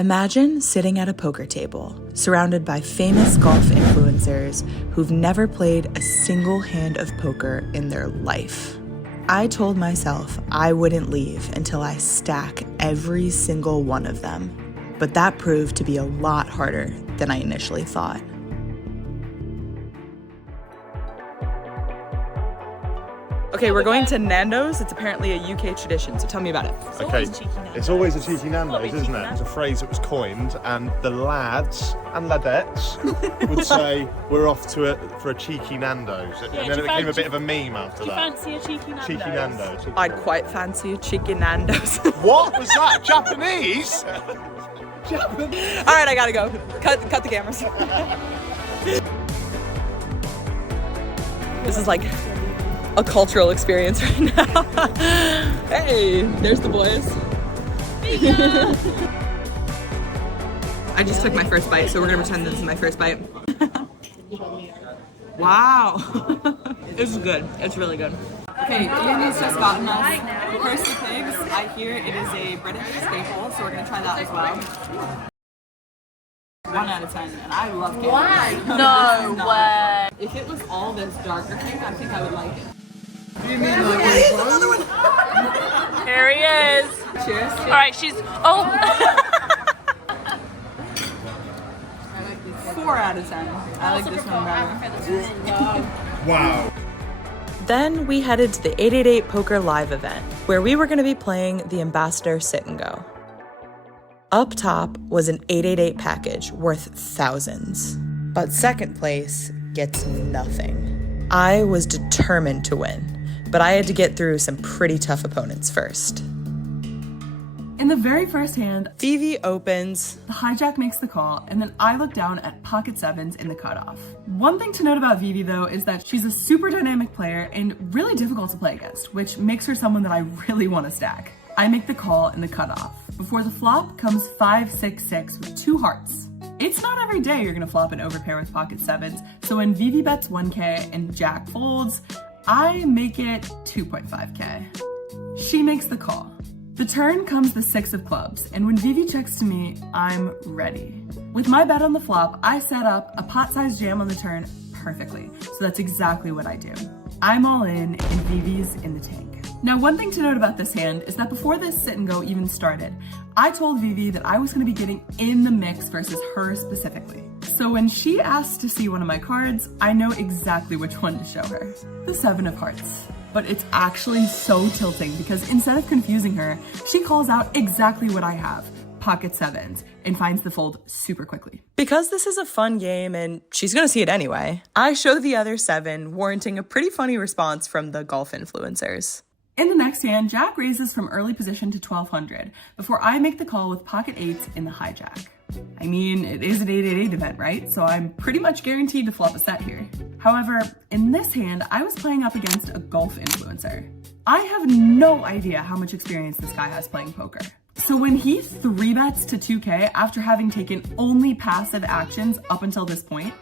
Imagine sitting at a poker table, surrounded by famous golf influencers who've never played a single hand of poker in their life. I told myself I wouldn't leave until I stack every single one of them, but that proved to be a lot harder than I initially thought. Okay, we're going to Nando's. It's apparently a UK tradition, so tell me about it. Okay, it's always a cheeky Nando's, isn't it? It's a phrase that was coined, and the lads and ladettes would say, we're off to for a cheeky Nando's. Yeah, and then it became a bit of a meme after that. Do you fancy a cheeky Nando's? Cheeky Nando's. I'd quite fancy a chicken Nando's. What was that? Japanese? Japanese? All right, I gotta go. Cut the cameras. This is like a cultural experience right now. Hey, there's the boys. I just took my first bite, so we're gonna pretend this is my first bite. Wow. This is good. It's really good. Okay, Ian's just gotten us Curse the Pigs. I hear it is a British staple, so we're gonna try that as well. 1 out of 10, and I love cake. Why? No way. If it was all this darker pink, I think I would like it. Another one! Here he is. Cheers. All right, she's. Oh. 4 out of 10. I like this one better. Wow. Then we headed to the 888 Poker Live event, where we were going to be playing the Ambassador Sit and Go. Up top was an 888 package worth thousands, but second place gets nothing. I was determined to win, but I had to get through some pretty tough opponents first. In the very first hand, Vivi opens, the hijack makes the call, and then I look down at pocket sevens in the cutoff. One thing to note about Vivi though is that she's a super dynamic player and really difficult to play against, which makes her someone that I really want to stack. I make the call in the cutoff. Before the flop comes 5-6-6 with 2 hearts. It's not every day you're gonna flop an overpair with pocket sevens, so when Vivi bets 1K and Jack folds, I make it 2.5K. She makes the call. The turn comes the 6 of clubs, and when Vivi checks to me, I'm ready. With my bet on the flop, I set up a pot-sized jam on the turn perfectly, so that's exactly what I do. I'm all in, and Vivi's in the tank. Now, one thing to note about this hand is that before this sit and go even started, I told Vivi that I was going to be getting in the mix versus her specifically. So when she asks to see one of my cards, I know exactly which one to show her. The 7 of hearts. But it's actually so tilting because instead of confusing her, she calls out exactly what I have, pocket sevens, and finds the fold super quickly. Because this is a fun game and she's gonna see it anyway, I show the other 7, warranting a pretty funny response from the golf influencers. In the next hand, Jack raises from early position to 1200 before I make the call with pocket 8s in the hijack. I mean, it is an 888 event, right? So I'm pretty much guaranteed to flop a set here. However, in this hand, I was playing up against a golf influencer. I have no idea how much experience this guy has playing poker. So when he 3-bets to 2K after having taken only passive actions up until this point,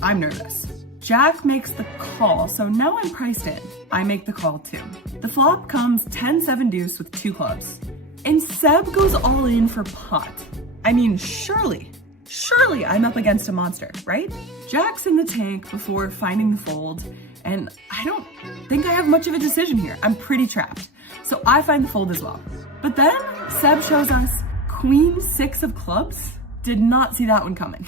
I'm nervous. Jack makes the call, so now I'm priced in. I make the call too. The flop comes 10-7 deuce with 2 clubs. And Seb goes all in for pot. I mean, surely I'm up against a monster, right? Jack's in the tank before finding the fold, and I don't think I have much of a decision here. I'm pretty trapped. So I find the fold as well. But then Seb shows us Queen 6 of clubs. Did not see that one coming.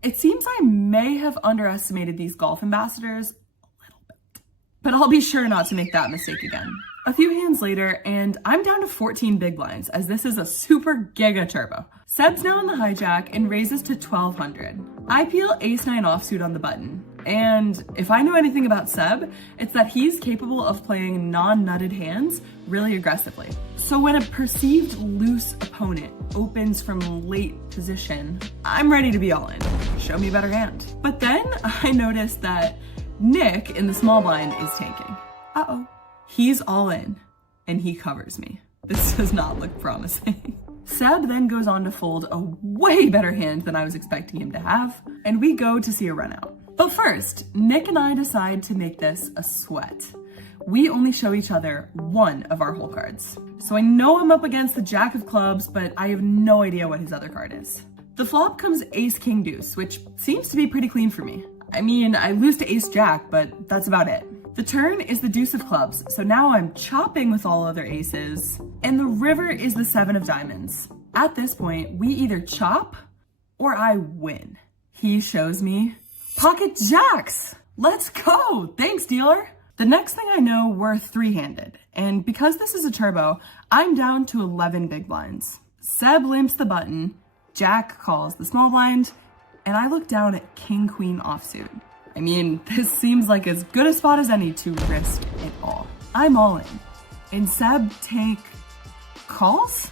It seems I may have underestimated these golf ambassadors a little bit, but I'll be sure not to make that mistake again. A few hands later, and I'm down to 14 big blinds, as this is a super giga turbo. Seb's now in the hijack and raises to 1200. I peel ace-9 offsuit on the button, and if I know anything about Seb, it's that he's capable of playing non-nutted hands really aggressively. So when a perceived loose opponent opens from late position, I'm ready to be all in. Show me a better hand. But then I noticed that Nick in the small blind is tanking. Uh-oh. He's all in, and he covers me. This does not look promising. Seb then goes on to fold a way better hand than I was expecting him to have, and we go to see a run out. But first, Nick and I decide to make this a sweat. we only show each other one of our whole cards. So I know I'm up against the Jack of clubs, but I have no idea what his other card is. The flop comes Ace King Deuce, which seems to be pretty clean for me. I mean, I lose to Ace Jack, but that's about it. The turn is the Deuce of clubs, so now I'm chopping with all other aces, and the river is the 7 of diamonds. At this point, we either chop or I win. He shows me pocket jacks. Let's go. Thanks, dealer. The next thing I know, we're three-handed, and because this is a turbo, I'm down to 11 big blinds. Seb limps the button, Jack calls the small blind, and I look down at King Queen offsuit. I mean, this seems like as good a spot as any to risk it all. I'm all in. And Seb calls?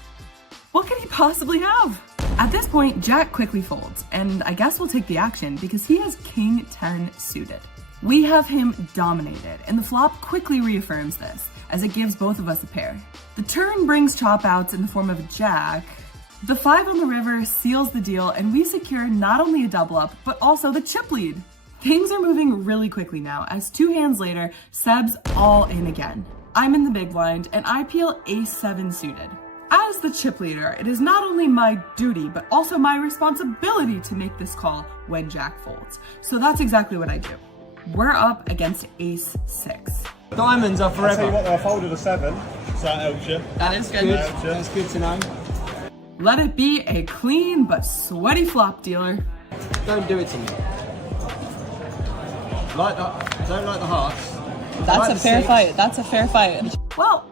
What could he possibly have? At this point, Jack quickly folds, and I guess we'll take the action because he has King 10 suited. We have him dominated, and the flop quickly reaffirms this, as it gives both of us a pair. The turn brings chop outs in the form of a jack. The 5 on the river seals the deal, and we secure not only a double up, but also the chip lead. Things are moving really quickly now, as 2 hands later, Seb's all in again. I'm in the big blind, and I peel Ace 7 suited. As the chip leader, it is not only my duty, but also my responsibility to make this call when Jack folds. So that's exactly what I do. We're up against Ace 6. Diamonds are I'll tell you forever. what, I folded a 7, so that helps you. That is good. That's good to know. Let it be a clean but sweaty flop, dealer. Don't do it to me. Like that. Don't like the hearts. That's Like a the fair 6. fight. That's a fair fight. Well,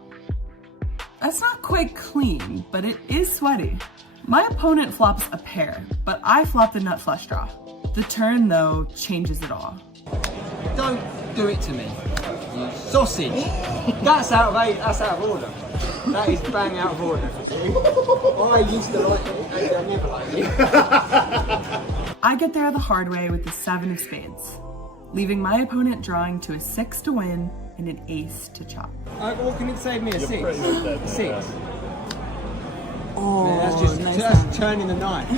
that's not quite clean, but it is sweaty. My opponent flops a pair, but I flop the nut flush draw. The turn, though, changes it all. Don't do it to me. You sausage. That's out of 8. That's out of order. That is bang out of order. I used to like it. I never liked it. I get there the hard way with the 7 of spades, leaving my opponent drawing to a 6 to win and an ace to chop. What can it save me? A 6? pretty good then, 6. Oh, Man, that's turning the night.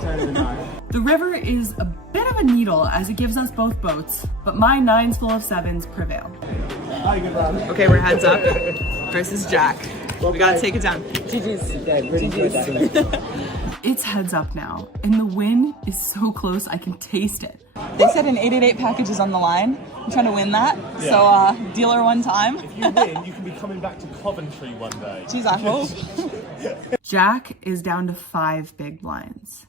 Turning the night. The river is a bit of a needle as it gives us both boats, but my 9s full of 7s prevail. Okay, we're heads up versus Jack. We gotta take it down. It's heads up now, and the win is so close I can taste it. They said an 888 package is on the line. I'm trying to win that. Yeah. So, dealer one time. If you win, you can be coming back to Coventry one day. Jeez, I hope. Jack is down to 5 big blinds.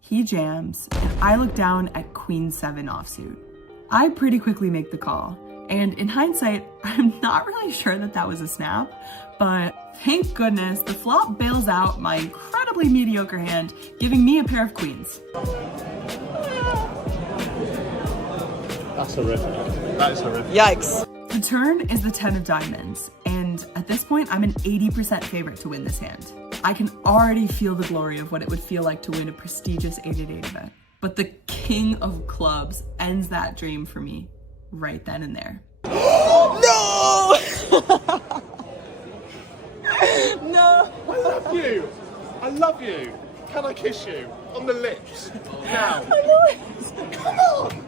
He jams, and I look down at Queen 7 offsuit. I pretty quickly make the call, and in hindsight, I'm not really sure that was a snap, but thank goodness the flop bails out my incredibly mediocre hand, giving me a pair of queens. That's horrific. That is horrific. Yikes. The turn is the 10 of diamonds, and at this point, I'm an 80% favorite to win this hand. I can already feel the glory of what it would feel like to win a prestigious 888 event. But the king of clubs ends that dream for me right then and there. No! No! I love you. I love you. Can I kiss you on the lips now? Come on.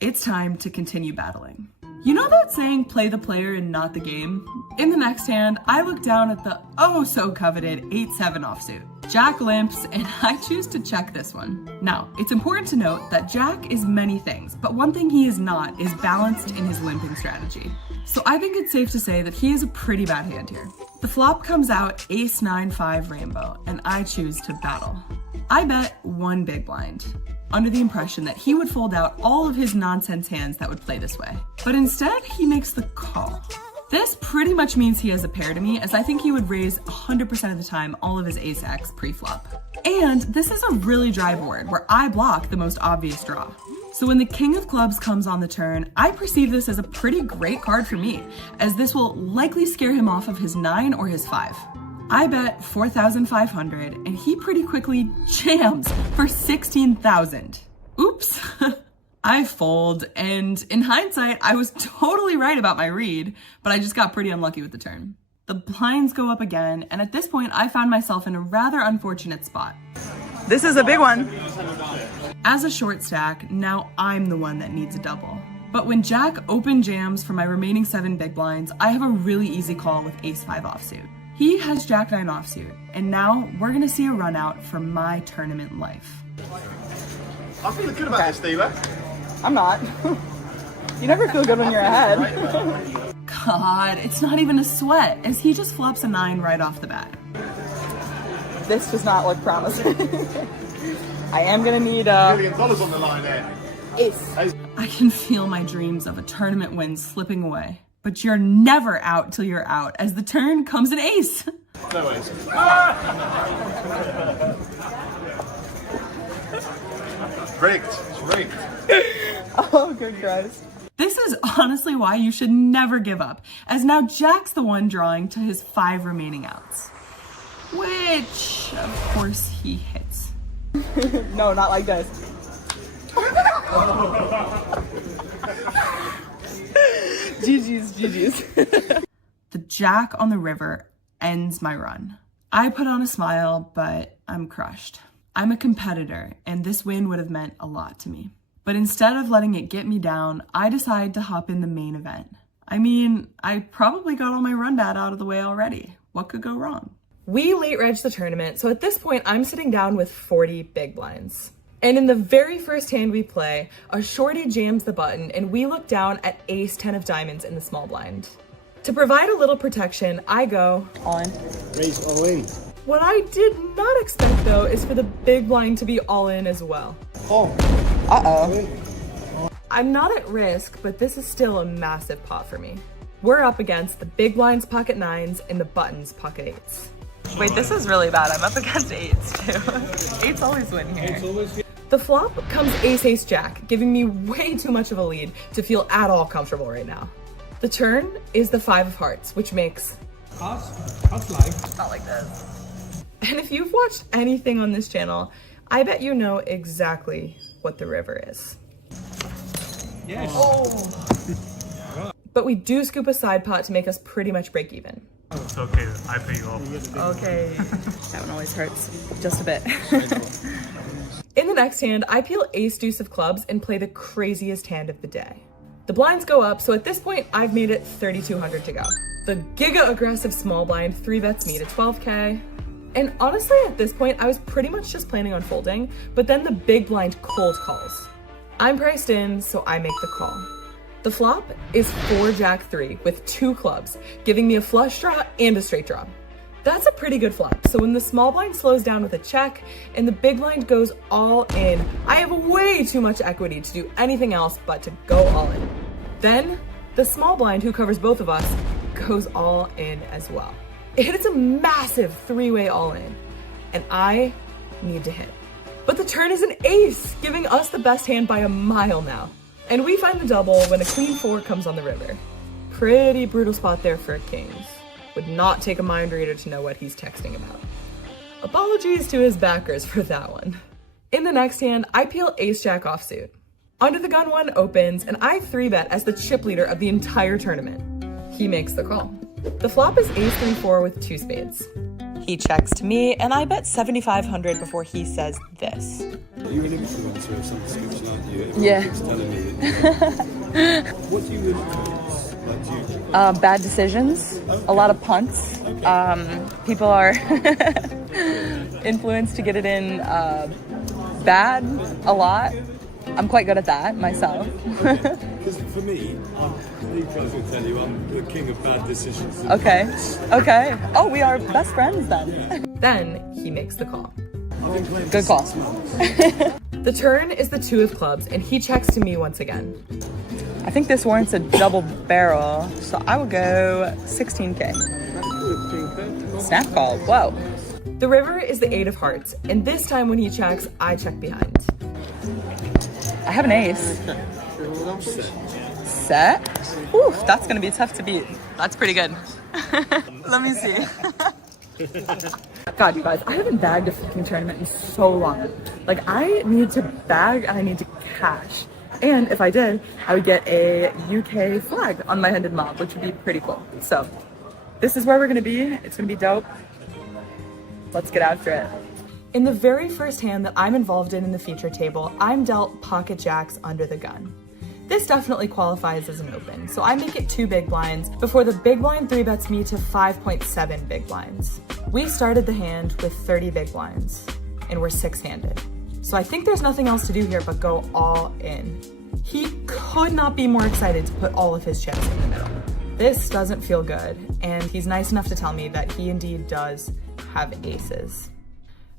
It's time to continue battling. You know that saying, play the player and not the game? In the next hand, I look down at the oh-so-coveted 8-7 offsuit. Jack limps, and I choose to check this one. Now, it's important to note that Jack is many things, but one thing he is not is balanced in his limping strategy. So I think it's safe to say that he is a pretty bad hand here. The flop comes out Ace-9-5 rainbow, and I choose to battle. I bet 1 big blind, under the impression that he would fold out all of his nonsense hands that would play this way. But instead, he makes the call. This pretty much means he has a pair to me, as I think he would raise 100% of the time all of his ace-x pre-flop. And this is a really dry board, where I block the most obvious draw. So when the king of clubs comes on the turn, I perceive this as a pretty great card for me, as this will likely scare him off of his 9 or his 5. I bet 4,500, and he pretty quickly jams for 16,000. Oops. I fold, and in hindsight, I was totally right about my read, but I just got pretty unlucky with the turn. The blinds go up again, and at this point, I found myself in a rather unfortunate spot. This is a big one. As a short stack, now I'm the one that needs a double. But when Jack open jams for my remaining 7 big blinds, I have a really easy call with ace-5 offsuit. He has jack-9 offsuit, and now we're gonna see a run out for my tournament life. I feel good about this, dealer. I'm not. You never feel good when you're ahead. God, it's not even a sweat, as he just flops a 9 right off the bat. This does not look promising. I am gonna need $1 million on the line there. ace. I can feel my dreams of a tournament win slipping away. But you're never out till you're out, as the turn comes an ace. No ways. Rigged. It's rigged. Oh, good Christ. This is honestly why you should never give up, as now Jack's the one drawing to his 5 remaining outs. Which, of course, he hits. No, not like this. GG's. The jack on the river ends my run. I put on a smile, but I'm crushed. I'm a competitor, and this win would have meant a lot to me. But instead of letting it get me down, I decide to hop in the main event. I mean, I probably got all my run bat out of the way already. What could go wrong? We late reg the tournament, so at this point I'm sitting down with 40 big blinds. And in the very first hand we play, a shorty jams the button and we look down at ace 10 of diamonds in the small blind. To provide a little protection, I go On. Raise all in. What I did not expect though is for the big blind to be all in as well. Oh. Uh-oh. I'm not at risk, but this is still a massive pot for me. We're up against the big blind's pocket 9s and the button's pocket 8s. Wait, this is really bad. I'm up against 8s too. 8s always win here. The flop comes ace jack, giving me way too much of a lead to feel at all comfortable right now. The turn is the 5 of hearts, which makes Not like this. And if you've watched anything on this channel, I bet you know exactly what the river is. Yes. Oh. But we do scoop a side pot to make us pretty much break even. It's okay, I pay you off. Okay. That one always hurts. Just a bit. In the next hand, I peel ace deuce of clubs and play the craziest hand of the day. The blinds go up, so at this point, I've made it 3,200 to go. The giga aggressive small blind 3-bets me to 12K. And honestly, at this point, I was pretty much just planning on folding, but then the big blind cold calls. I'm priced in, so I make the call. The flop is 4 jack 3 with 2 clubs, giving me a flush draw and a straight draw. That's a pretty good flop, so when the small blind slows down with a check and the big blind goes all in, I have way too much equity to do anything else but to go all in. Then, the small blind, who covers both of us, goes all in as well. It is a massive 3-way all in, and I need to hit. But the turn is an ace, giving us the best hand by a mile now. And we find the double when a queen 4 comes on the river. Pretty brutal spot there for kings. Would not take a mind reader to know what he's texting about. Apologies to his backers for that one. In the next hand, I peel ace jack offsuit. Under the gun 1 opens, and I 3-bet as the chip leader of the entire tournament. He makes the call. The flop is ace 3-4 with 2 spades. He checks to me, and I bet 7,500 before he says this. You're an influencer of some description, aren't you? Everyone Yeah. keeps telling me that what do you influence? Like, do you... Bad decisions, a lot of punts. People are influenced to get it in bad a lot. I'm quite good at that myself. Because for me, Steve Crow's going to tell you I'm the king of bad decisions. Okay. Oh, we are best friends then. Then he makes the call. Good call. The turn is the 2 of clubs, and he checks to me once again. I think this warrants a double barrel, so I will go 16K. Snap call. Whoa. The river is the 8 of hearts, and this time when he checks, I check behind. I have an ace. Set? Ooh, that's gonna be tough to beat. That's pretty good. Let me see. God, you guys, I haven't bagged a freaking tournament in so long. Like, I need to bag and I need to cash. And if I did, I would get a UK flag on my handed mob, which would be pretty cool. So, this is where we're gonna be. It's gonna be dope. Let's get after it. In the very first hand that I'm involved in the feature table, I'm dealt pocket jacks under the gun. This definitely qualifies as an open, so I make it 2 big blinds before the big blind 3-bets me to 5.7 big blinds. We started the hand with 30 big blinds, and we're 6-handed. So I think there's nothing else to do here but go all in. He could not be more excited to put all of his chips in the middle. This doesn't feel good, and he's nice enough to tell me that he indeed does have aces.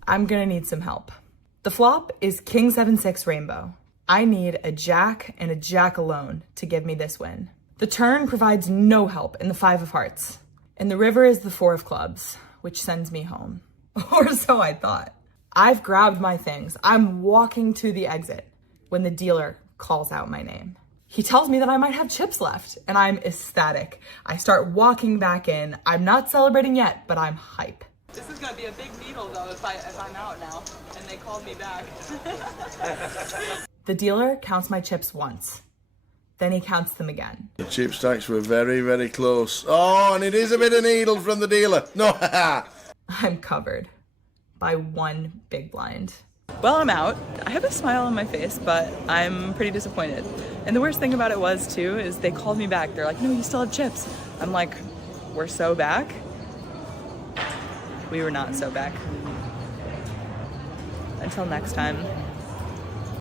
I'm gonna need some help. The flop is King 7-6 rainbow. I need a jack and a jack alone to give me this win. The turn provides no help in the 5 of hearts, and the river is the 4 of clubs, which sends me home. Or so I thought. I've grabbed my things. I'm walking to the exit when the dealer calls out my name. He tells me that I might have chips left, and I'm ecstatic. I start walking back in. I'm not celebrating yet, but I'm hype. This is gonna be a big needle though if I'm out now and they called me back. The dealer counts my chips once. Then he counts them again. The chip stacks were very, very close. Oh, and it is a bit of needle from the dealer. No, I'm covered by 1 big blind. Well, I'm out. I have a smile on my face, but I'm pretty disappointed. And the worst thing about it was too, is they called me back. They're like, no, you still have chips. I'm like, we're so back? We were not so back. Until next time.